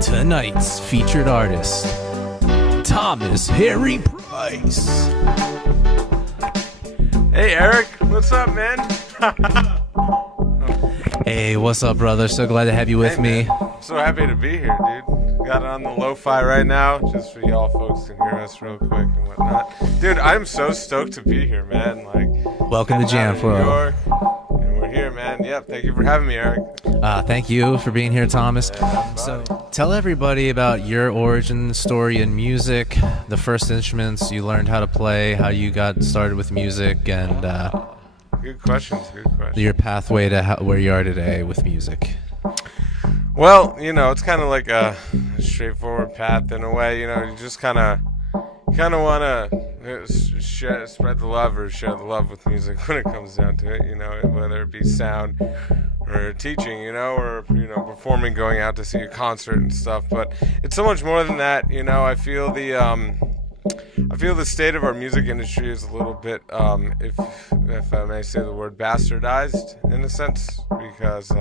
Tonight's featured artist, Thomas Harry Price. Hey Eric, what's up, man? Hey, what's up, brother? So glad to have you with me. So happy to be here, dude. Got it on the lo-fi right now, just for y'all folks to hear us real quick and whatnot. Dude, I'm so stoked to be here, man. Welcome to Jam New York, and we're here, man. Yep, thank you for having me, Eric. Thank you for being here, Thomas. So tell everybody about your origin story in music, the first instruments you learned how to play, how you got started with music, and Good questions. your pathway to where you are today with music. Well, it's kind of like a straightforward path in a way. You just kind of want to spread the love or share the love with music when it comes down to it. Whether it be sound or teaching, or performing, going out to see a concert and stuff. But it's so much more than that. I feel the state of our music industry is a little bit, if I may say the word, bastardized in a sense, because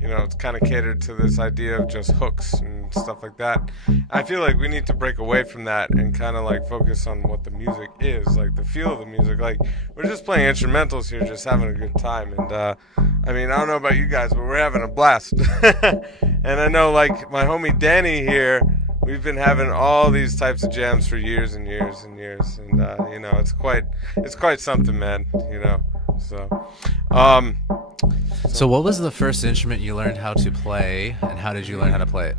it's kind of catered to this idea of just hooks and stuff like that. I feel like we need to break away from that and kind of focus on what the music is, the feel of the music. We're just playing instrumentals here, just having a good time. And I don't know about you guys, but we're having a blast. And I know my homie Danny here, we've been having all these types of jams for years and years and years, and it's quite something, man. So what was the first instrument you learned how to play, and how did you learn how to play it?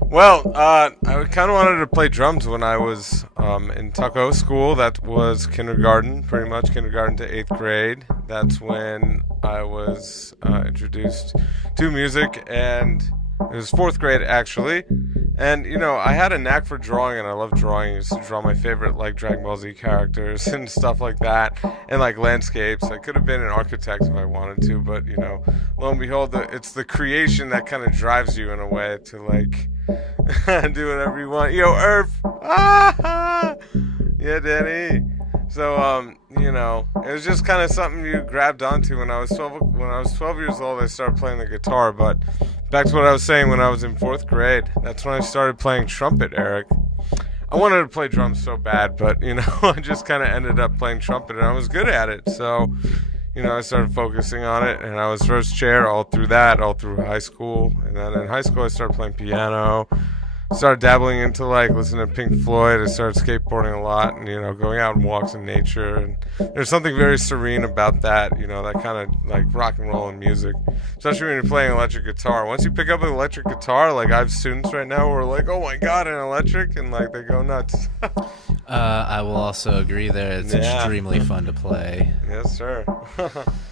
Well, I kind of wanted to play drums when I was in Tucko school. That was kindergarten, pretty much kindergarten to 8th grade. That's when I was introduced to music, and it was 4th grade actually. And I had a knack for drawing, and I love drawing. I used to draw my favorite Dragon Ball Z characters and stuff like that, and landscapes. I could have been an architect if I wanted to, but lo and behold, it's the creation that kind of drives you in a way to do whatever you want. Yo, Earth, yeah, Danny. So it was just kind of something you grabbed onto. When I was 12 years old, I started playing the guitar. But back to what I was saying, when I was in 4th grade, that's when I started playing trumpet, Eric. I wanted to play drums so bad, but I just kind of ended up playing trumpet, and I was good at it. So I started focusing on it, and I was first chair all through high school. And then in high school, I started playing piano. Started dabbling into listening to Pink Floyd. I started skateboarding a lot, and going out on walks in nature. And there's something very serene about that, that kind of rock and roll and music, especially when you're playing electric guitar. Once you pick up an electric guitar, I have students right now who are oh my god, an electric, and they go nuts. I will also agree there. It's extremely fun to play. Yes, sir.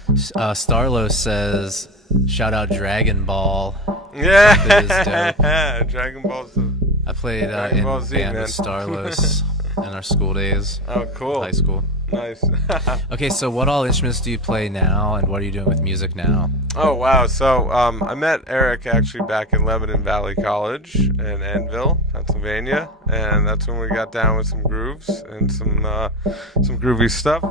Starlo says, shout out Dragon Ball. Yeah, Dragon Ball Z. I played in band with Starlos in our school days. Oh, cool. High school. Nice. Okay, so what all instruments do you play now, and what are you doing with music now? Oh, wow. So I met Eric actually back in Lebanon Valley College in Annville, Pennsylvania, and that's when we got down with some grooves and some groovy stuff.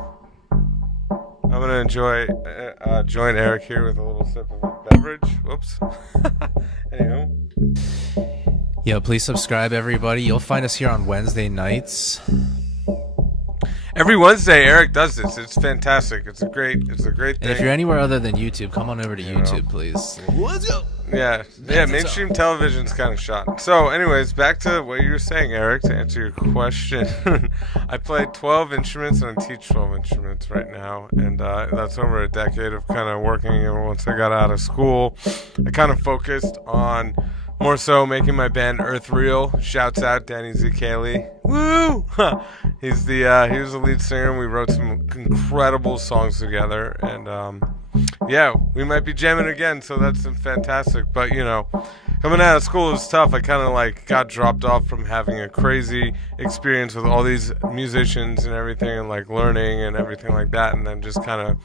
I'm going to join Eric here with a little sip of a beverage. Whoops. Anywho. Yo, please subscribe, everybody. You'll find us here on Wednesday nights. Every Wednesday, Eric does this. It's fantastic. It's a great thing. And if you're anywhere other than YouTube, come on over to YouTube, please. Let's go. Yeah, mainstream television's kind of shot. So, anyways, back to what you were saying, Eric, to answer your question. I play 12 instruments, and I teach 12 instruments right now, and that's over a decade of kind of working. And once I got out of school, I kind of focused on more so making my band Earth Real. Shouts out Danny Zucchelli. Woo! He was the lead singer, and we wrote some incredible songs together, and we might be jamming again, so that's fantastic. But coming out of school was tough. I kind of got dropped off from having a crazy experience with all these musicians and everything, and learning and everything like that, and then just kind of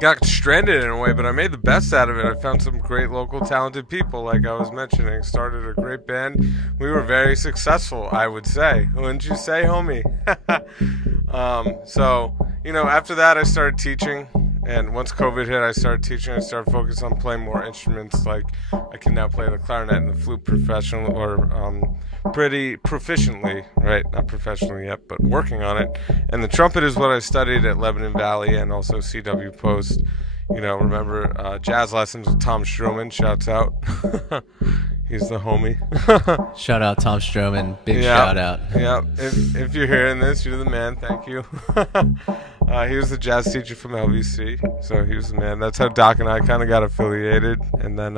got stranded in a way, but I made the best out of it. I found some great local talented people, like I was mentioning, started a great band. We were very successful, I would say. Wouldn't you say, homie? So after that I started teaching, And once COVID hit, I started teaching. I started focusing on playing more instruments. Like I can now play the clarinet and the flute professional, or pretty proficiently, right? Not professionally yet, but working on it. And the trumpet is what I studied at Lebanon Valley and also CW Post. You know, remember jazz lessons with Tom Stroman? Shouts out. He's the homie. Shout out Tom Stroman. Big Yeah. shout out. Yeah, if you're hearing this, you're the man. Thank you. He was the jazz teacher from LVC, so he was the man. That's how Doc and I kind of got affiliated. And then,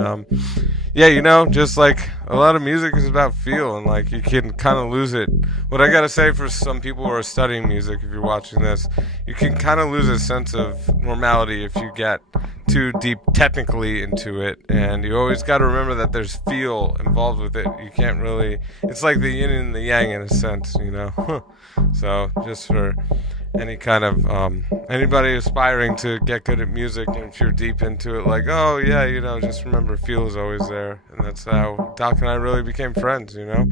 yeah, you know, just like a lot of music is about feel, and like you can kind of lose it. What I gotta say for some people who are studying music, if you're watching this, you can kind of lose a sense of normality if you get too deep technically into it, and you always got to remember that there's feel involved with it. You can't really, it's like the yin and the yang in a sense, you know. So just for any kind of anybody aspiring to get good at music, and if you're deep into it, like, oh yeah, you know, just remember feel is always there. And that's how Doc and I really became friends, you know.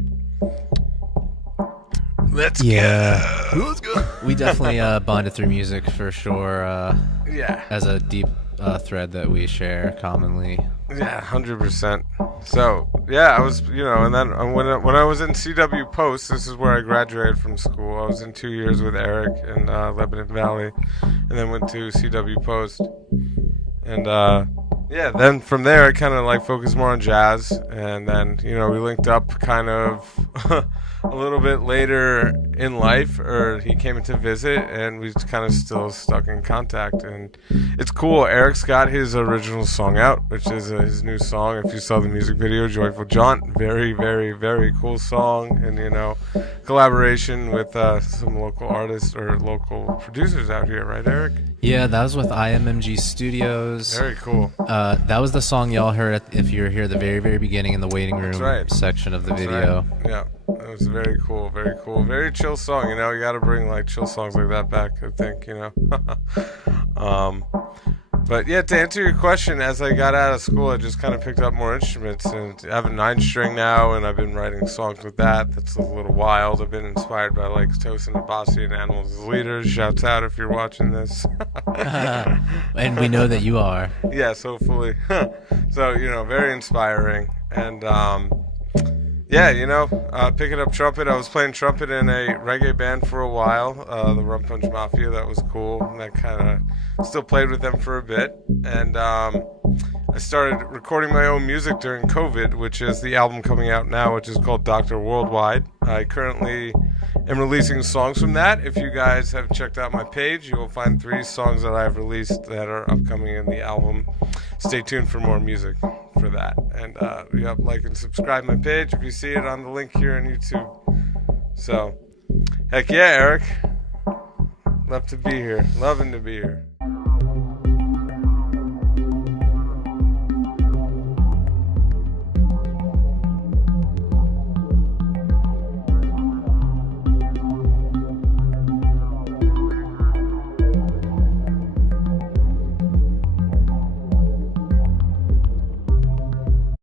Let's go. We definitely bonded through music for sure. Yeah. As a deep thread that we share commonly. Yeah, 100%. So, yeah, I was, you know, and then when I was in CW Post, this is where I graduated from school. I was in 2 years with Eric in Lebanon Valley, and then went to CW Post. And, yeah, then from there, I kind of, like, focused more on jazz. And then, you know, we linked up kind of a little bit later in life, or he came to visit, and we kind of still stuck in contact. And it's cool. Eric's got his original song out, which is his new song. If you saw the music video, Joyful Jaunt, very, very, very cool song. And, you know, collaboration with some local artists or local producers out here, right, Eric? Yeah, that was with IMMG Studios. Very cool. That was the song y'all heard if you were here at the very, very beginning in the waiting room right. section of the That's video. right. Yeah, it was very cool, very cool. Very chill song, you know. You got to bring, like, chill songs like that back, I think, you know. But, yeah, to answer your question, as I got out of school, I just kind of picked up more instruments. And I have a 9-string now, and I've been writing songs with that. That's a little wild. I've been inspired by, like, Tosin Abasi and Animals as Leaders. Shouts out if you're watching this. And we know that you are. Yes, hopefully. So, you know, very inspiring. And, yeah, you know, picking up trumpet. I was playing trumpet in a reggae band for a while, the Rum Punch Mafia. That was cool. And I kind of still played with them for a bit. And I started recording my own music during COVID, which is the album coming out now, which is called Dr. Worldwide. I currently am releasing songs from that. If you guys have checked out my page, you will find 3 songs that I've released that are upcoming in the album. Stay tuned for more music for that. And yep, like and subscribe my page if you see it on the link here on YouTube. So, heck yeah, Eric. Love to be here. Loving to be here.